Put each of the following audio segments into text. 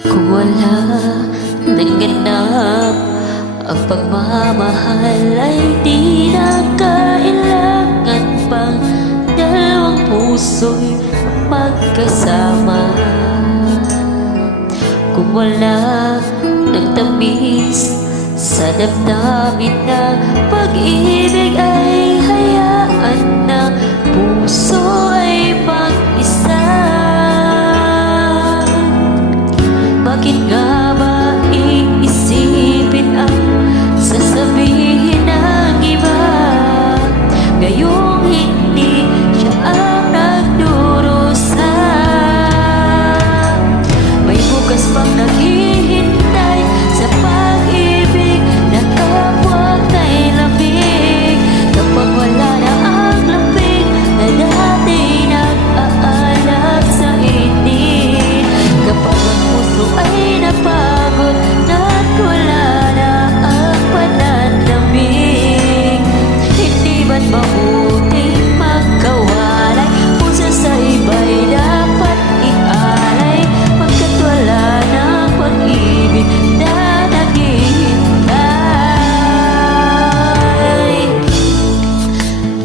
Kung wala nang ganap ang pagmamahal ay di na kailangan pang dalawang puso'y magkasama. Kung wala nang tamis sa damdamin na pag-ibig ay hayaan na puso ay mag-isa. Bakit nga ba iisipin ang sasabihin ng iba? Ngayong hindi siya ang nagdurusa. May bukas pang naghihintay sa pag-ibig na kapwa'y may lamig. Kapag wala na ang lamig na dati nag-aalab sa init. Kapag ang puso ay napagod na't wala na ang pananamig, hindi ba't mabuting magkawalay? Puso sa iba'y dapat ialay, pagkat wala ng pag-ibig na naghihintay.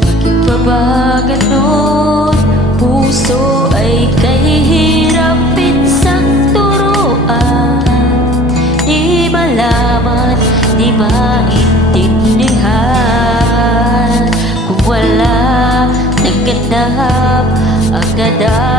Bakit pa ba ganon? Puso ay kahihirapin sang turuan, di malaman, di maintindihan. Kung wala nang ganap ang nadal